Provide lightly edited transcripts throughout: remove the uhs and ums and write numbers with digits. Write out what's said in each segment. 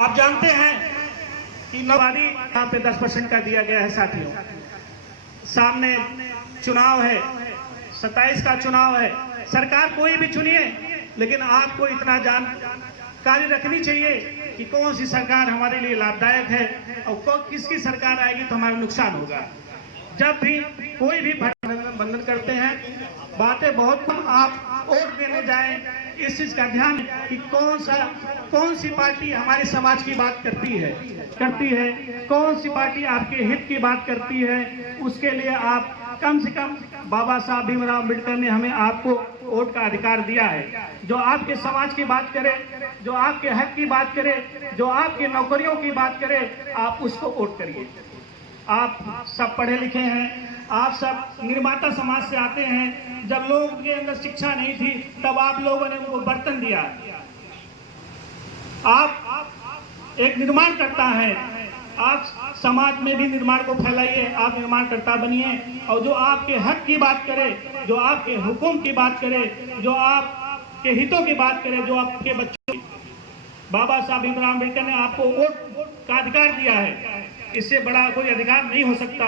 आप जानते हैं कि नवादी यहाँ पे 10% का दिया गया है। साथियों, सामने चुनाव है, 27 का चुनाव है। सरकार कोई भी चुनिए, लेकिन आपको इतना जानकारी रखनी चाहिए कि कौन सी सरकार हमारे लिए लाभदायक है और किसकी सरकार आएगी तो हमारा नुकसान होगा। जब भी कोई भी बंधन करते हैं, बातें बहुत कम, आप वोट देने जाएं, इस चीज का ध्यान कि कौन सी पार्टी हमारे समाज की बात करती है, कौन सी पार्टी आपके हित की बात करती है। उसके लिए आप कम से कम बाबा साहब भीमराव अम्बेडकर ने हमें आपको वोट का अधिकार दिया है। जो आपके समाज की बात करे, जो आपके हक की बात करे, जो आपके नौकरियों की बात करे, आप उसको वोट करिए। आप सब पढ़े लिखे हैं, आप सब निर्माता समाज से आते हैं। जब लोगों के अंदर शिक्षा नहीं थी, तब आप लोगों ने उनको बर्तन दिया। आप एक निर्माण करता है, आप समाज में भी निर्माण को फैलाइए, आप निर्माण करता बनिए। और जो आपके हक की बात करे, जो आपके हुकुम की बात करे, जो आपके हितों की बात करे, जो आपके बच्चों, बाबा साहब भीमराव अम्बेडकर ने आपको वोट का अधिकार दिया है। इससे बड़ा कोई अधिकार नहीं हो सकता।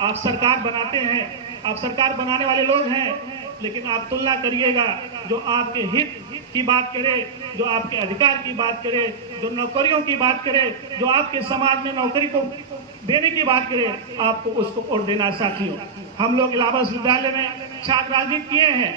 आप सरकार बनाते हैं, आप सरकार बनाने वाले लोग हैं, लेकिन आप तुलना करिएगा, जो आपके हित की बात करे, जो आपके अधिकार की बात करे, जो नौकरियों की बात करे, जो आपके समाज में नौकरी को देने की बात करे, आपको उसको वोट देना। साथियों, हम लोग इलाहाबाद विश्वविद्यालय में छात्र राजनीति किए हैं।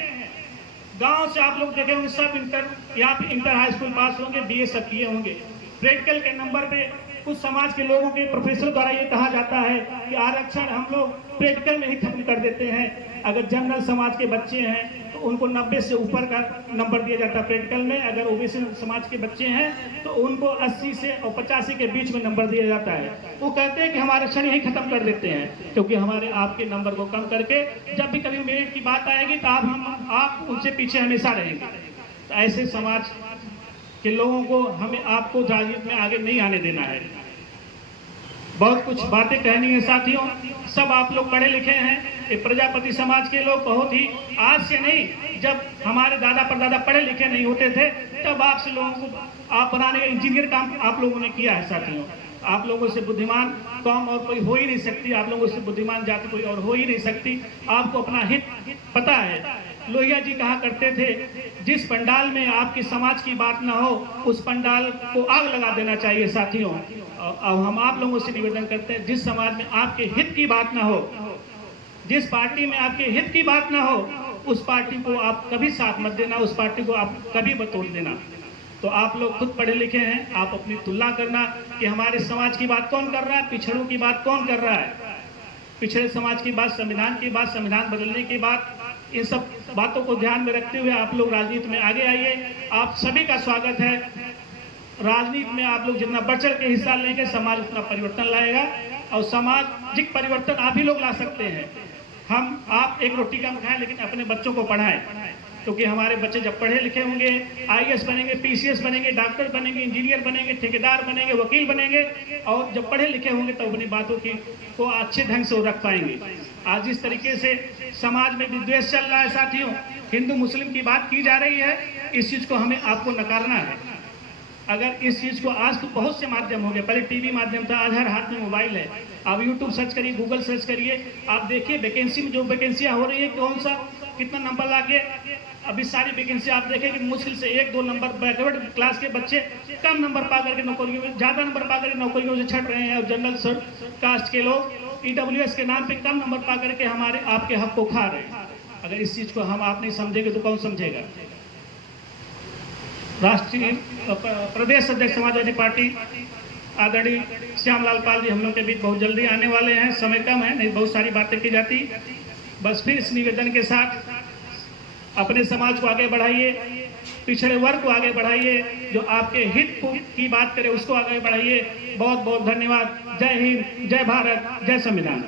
गांव से आप लोग देखे होंगे, सब यहाँ पे इंटर हाई स्कूल पास होंगे, BA सब किए होंगे। प्रैक्टिकल के नंबर पे कुछ समाज के लोगों के प्रोफेसर द्वारा ये कहा जाता है कि आरक्षण हम लोग प्रैक्टिकल में ही खत्म कर देते हैं। अगर जनरल समाज के बच्चे हैं तो उनको 90 से ऊपर का नंबर दिया जाता है प्रैक्टिकल में। अगर OBC समाज के बच्चे हैं तो उनको 80 से और 85 के बीच में नंबर दिया जाता है। वो कहते हैं कि हम आरक्षण यही खत्म कर देते हैं, क्योंकि हमारे आपके नंबर को कम करके जब भी कभी मेरिट की बात आएगी तो आप उनसे पीछे हमेशा रहेंगे। तो ऐसे समाज के लोगों को हमें आपको राजनीति में आगे नहीं आने देना है। बहुत कुछ बातें कहनी है साथियों, सब आप लोग पढ़े लिखे हैं। ये प्रजापति समाज के लोग बहुत ही आज से नहीं, जब हमारे दादा परदादा पढ़े लिखे नहीं होते थे, तब आपसे लोगों को आप बनाने इंजीनियर काम आप लोगों ने किया है। साथियों, आप लोगों से बुद्धिमान कौम और कोई हो ही नहीं सकती, आप लोगों से बुद्धिमान जाति कोई और हो ही नहीं सकती। आपको अपना हित पता है। लोहिया जी कहा करते थे, जिस पंडाल में आपकी समाज की बात ना हो, उस पंडाल को आग लगा देना चाहिए। साथियों, अब हम आप लोगों से निवेदन करते हैं, जिस समाज में आपके हित की बात ना हो, जिस पार्टी में आपके हित की बात ना हो, उस पार्टी को आप कभी साथ मत देना, उस पार्टी को आप कभी मत तोड़ देना। तो आप लोग खुद पढ़े लिखे हैं, आप अपनी तुलना करना कि हमारे समाज की बात कौन कर रहा है, पिछड़ों की बात कौन कर रहा है। पिछड़े समाज की बात, संविधान की बात, संविधान बदलने की बात, इन सब बातों को ध्यान में रखते हुए आप लोग राजनीति में आगे आइए। आप सभी का स्वागत है। राजनीति में आप लोग जितना बढ़ चढ़ के हिस्सा लेंगे, समाज उतना परिवर्तन लाएगा। और सामाजिक परिवर्तन आप ही लोग ला सकते हैं। आप एक रोटी कम खाएं, लेकिन अपने बच्चों को पढ़ाएं, क्योंकि हमारे बच्चे जब पढ़े लिखे होंगे, IAS बनेंगे, PCS बनेंगे, डॉक्टर बनेंगे, इंजीनियर बनेंगे, ठेकेदार बनेंगे, वकील बनेंगे, और जब पढ़े लिखे होंगे तो अपनी बातों को अच्छे ढंग से रख पाएंगे। आज जिस तरीके से समाज में विद्वेष चल रहा है साथियों, हिंदू मुस्लिम की बात की जा रही है, इस चीज को हमें आपको नकारना है। अगर इस चीज को, आज तो बहुत से माध्यम हो गए, पहले टीवी माध्यम था, आज हर हाथ में मोबाइल है। आप YouTube सर्च करिए, गूगल सर्च करिए, आप देखिए वैकेंसी में जो वैकेंसियां हो रही है, कौन सा कितना नंबर लाके अभी सारी वैकेंसी आप देखें कि मुश्किल से 1-2 नंबर बैकवर्ड क्लास के बच्चे कम नंबर पा करके नौकरियों में, ज्यादा नंबर पा करके नौकरियों से छट रहे हैं। और जनरल कास्ट के लोग EWS के नाम पे कम नंबर पा करके हमारे आपके हक को खा रहे हैं। अगर इस चीज को हम आप नहीं समझेंगे तो कौन समझेगा। राष्ट्रीय प्रदेश अध्यक्ष समाजवादी पार्टी आदरणीय श्यामलाल पाल जी हम लोग के बीच बहुत जल्दी आने वाले हैं। समय कम है, नहीं बहुत सारी बातें की जाती। बस फिर इस निवेदन के साथ अपने समाज को आगे बढ़ाइए, पिछड़े वर्ग को आगे बढ़ाइए, जो आपके हित की बात करे उसको आगे बढ़ाइए। बहुत बहुत धन्यवाद। जय हिंद, जय भारत, जय संविधान।